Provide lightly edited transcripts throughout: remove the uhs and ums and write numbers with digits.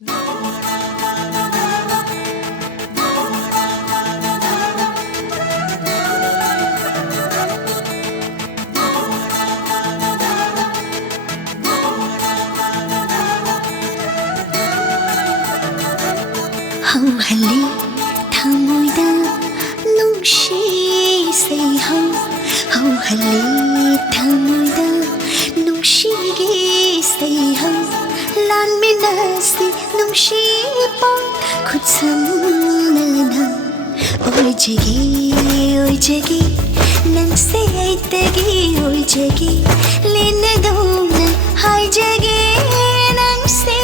hali thamoida nungshi say hau hali thamoida nungshi gi say hau lan minasi nungshi pa khutsamna oi jagi nang se aitagi oi jagi lene dona hai jagi nang se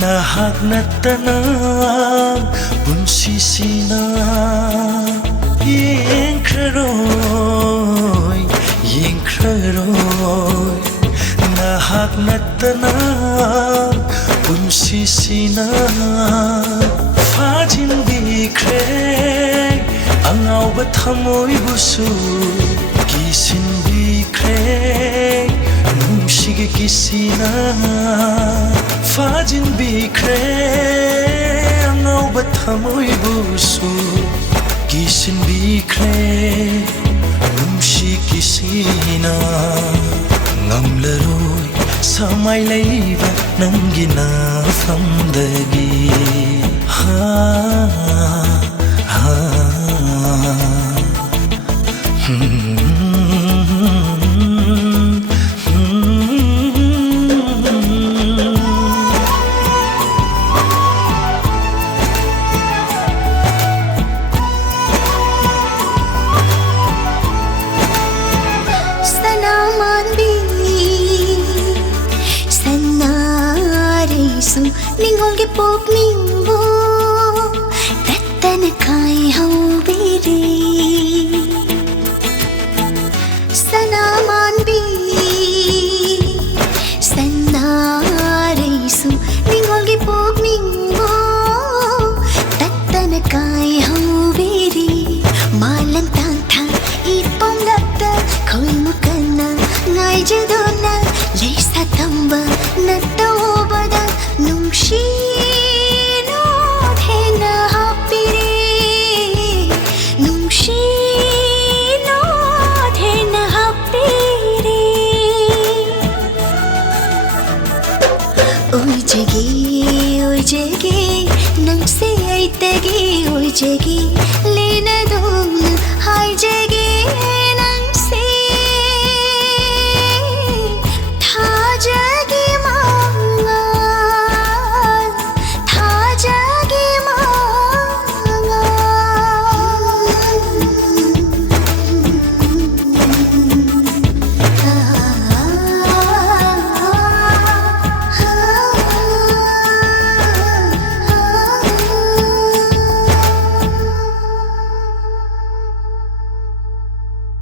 nahak natana bunsisina yengkharoy nahak natana bunsisina fajin bikre angau bathamoi busu kisin bikre nungshige kisina fajin bikre angau bathamoi busu kisin bikre nungshi kisina ngamlaroi samai leiba nangina famdagi Ningol ke pop mingbo Tatan kai hau biri Sanaman bi Sanare su Ningol ke pop mingbo Tatan kai hau biri Malang tang thang ipong lakta Koi mukana ngai jadona Lesa tamba natawabada nungshi no thena hapire nungshi no thena hapire oi jagi nang se aitagi oi jagi